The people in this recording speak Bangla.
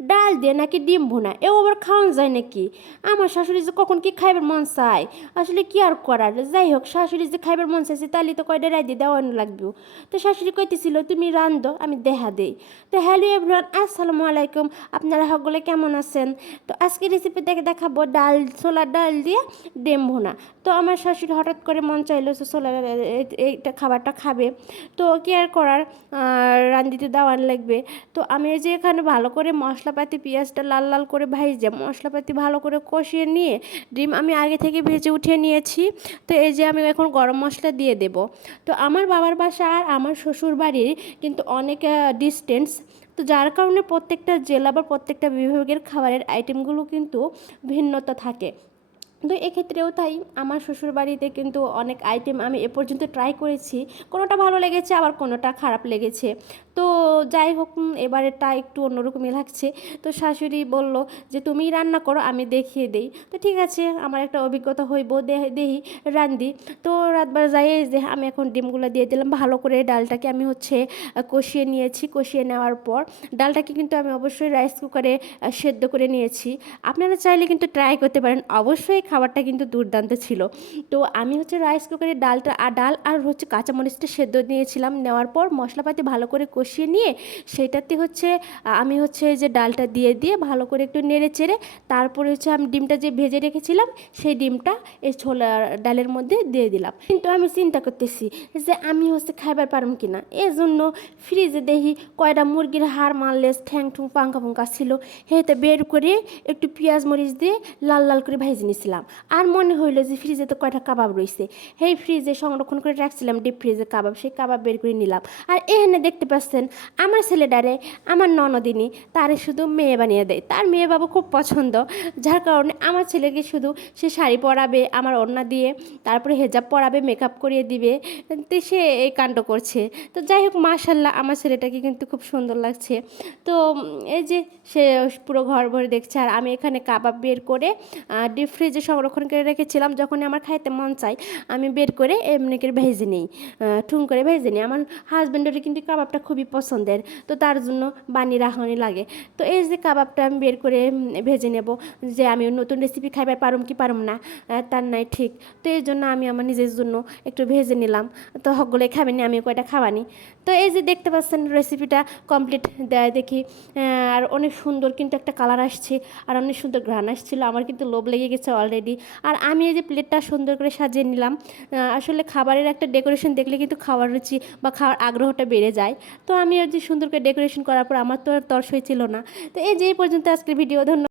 ডাল দিয়ে নাকি ডিম ভুনা, এও আবার খাওয়ান যায় নাকি? আমার শাশুড়ি যে কখন কি খাইবার মন চায়? আসলে কি আর করার? যাই হোক, শাশুড়ি যে খাইবার মন চাইছে তাহলে তো কয়টা রাই দিয়ে দেওয়ানো লাগবে। তো শাশুড়ি কইতেছিল, তুমি রান্ধো, আমি দেখা দেই। তো হ্যালো এভরিওয়ান, আসসালামু আলাইকুম। আপনারা সকলে কেমন আছেন? তো আজকে রেসিপি দেখে দেখাবো ডাল ছোলার ডাল দিয়ে ডিম ভুনা। তো আমার শাশুড়ি হঠাৎ করে মন চাইলো যে ছোলার এইটা খাবারটা খাবে। তো কি আর করার? রান্দিতে দেওয়ান লাগবে। তো আমি যে এখানে ভালো করে মশলাপাতি পেঁয়াজটা লাল লাল করে ভাইজে মশলাপাতি ভালো করে কষিয়ে নিয়ে ডিম আমি আগে থেকে ভেজে উঠিয়ে নিয়েছি। তো এই যে আমি এখন গরম মশলা দিয়ে দেব। তো আমার বাবার বাসা আর আমার শ্বশুর বাড়ির কিন্তু অনেক ডিস্টেন্স তো যার কারণে প্রত্যেকটা জেলা বা প্রত্যেকটা বিভাগের খাবারের আইটেমগুলো কিন্তু ভিন্নতা থাকে। তো এক্ষেত্রেও তাই আমার শ্বশুর বাড়িতে কিন্তু অনেক আইটেম আমি এ পর্যন্ত ট্রাই করেছি। কোনোটা ভালো লেগেছে আবার কোনোটা খারাপ লেগেছে। তো যাই হোক উম, এবারেরটা একটু অন্যরকমই লাগছে। তো শাশুড়ি বলল যে তুমি রান্না করো আমি দেখিয়ে দেই। তো ঠিক আছে আমার একটা অভিজ্ঞতা হইব দেহি রান্দি তো রাতবার যাই যে আমি এখন ডিমগুলো দিয়ে দিলাম ভালো করে ডালটাকে আমি হচ্ছে কষিয়ে নিয়েছি। কষিয়ে নেওয়ার পর ডালটাকে কিন্তু আমি অবশ্যই রাইস কুকারে সেদ্ধ করে নিয়েছি। আপনারা চাইলে কিন্তু ট্রাই করতে পারেন। অবশ্যই খাবারটা কিন্তু দুর্দান্ত ছিল। তো আমি হচ্ছে রাইস কুকারে ডালটা আর ডাল আর হচ্ছে কাঁচামরিচটা সেদ্ধ নিয়েছিলাম। নেওয়ার পর মশলাপাতি ভালো করে কষিয়ে নিয়ে সেটাতে হচ্ছে আমি হচ্ছে যে ডালটা দিয়ে দিয়ে ভালো করে একটু নেড়ে চেড়ে তারপরে হচ্ছে আমি ডিমটা যে ভেজে রেখেছিলাম সেই ডিমটা এই ছোলা ডালের মধ্যে দিয়ে দিলাম। কিন্তু আমি চিন্তা করতেছি যে আমি হচ্ছে খাইবার পারম কিনা? জন্য ফ্রিজে দেখি কয়টা মুরগির হাড় মারলেস ঠ্যাং ঠুং পাঙ্কা পাঙ্কা ছিল। হেতে বের করে একটু পেঁয়াজ মরিচ দিয়ে লাল লাল করে ভেজে নিয়েছিলাম আর মনে হইল যে ফ্রিজে তো কয়টা কাবাব রয়েছে সেই ফ্রিজে সংরক্ষণ করে রাখছিলাম ডিপ ফ্রিজে কাবাব, সেই কাবাব বের করে নিলাম। আর এখানে দেখতে পাচ্ছেন, আমার ছেলেটারে, আমার ননদিনী, তারে শুধু মেয়ে বানিয়ে দেয়। তার মেয়ে বাবু খুব পছন্দ, যার কারণে আমার ছেলেকে শুধু সে শাড়ি পরাবে, আমার ওড়না দিয়ে, তারপরে হেজাব পরাবে মেকআপ করিয়ে দিবে, তো সে এই কাণ্ড করছে। তো যাই হোক, মাশাল্লাহ, আমার ছেলেটাকে কিন্তু খুব সুন্দর লাগছে। তো এই যে সে পুরো ঘর ভরে দেখছে, আর আমি এখানে কাবাব বের করে ডিপ ফ্রিজে সংরক্ষণ করে রেখেছিলাম যখন আমার খাইতে মন চাই আমি বের করে এমনি করে ভেজে নিই ঠুং করে ভেজে নিই। আমার হাজব্যান্ডের কিন্তু কাবাবটা খুবই পছন্দের, তো তার জন্য বানিয়ে রাখানি লাগে। তো এই যে কাবাবটা আমি বের করে ভেজে নেব, যে আমি নতুন রেসিপি খাইবার পারুম কি পারুম না তার নাই ঠিক। তো এই জন্য আমি আমার নিজের জন্য একটু ভেজে নিলাম। তো হকগুলো খাবেনি আমি কয়টা খাওয়ানি তো এই যে দেখতে পাচ্ছেন রেসিপিটা কমপ্লিট দেয় দেখি আর অনেক সুন্দর কিন্তু একটা কালার আসছে, আর অনেক সুন্দর ঘ্রাণ আসছিল। আমার কিন্তু লোভ লেগে গেছে অলরেডি আর আমি এই যে প্লেটটা সুন্দর করে সাজিয়ে নিলাম আসলে খাবারের একটা ডেকোরেশন দেখলে কিন্তু খাওয়ার রুচি বা খাওয়ার আগ্রহটা বেড়ে যায়। তো আমি যে সুন্দর করে ডেকোরেশন করার পর আমার তো আর তর্স ছিল না। তো এই যে পর্যন্ত আজকের ভিডিও ধন্যবাদ।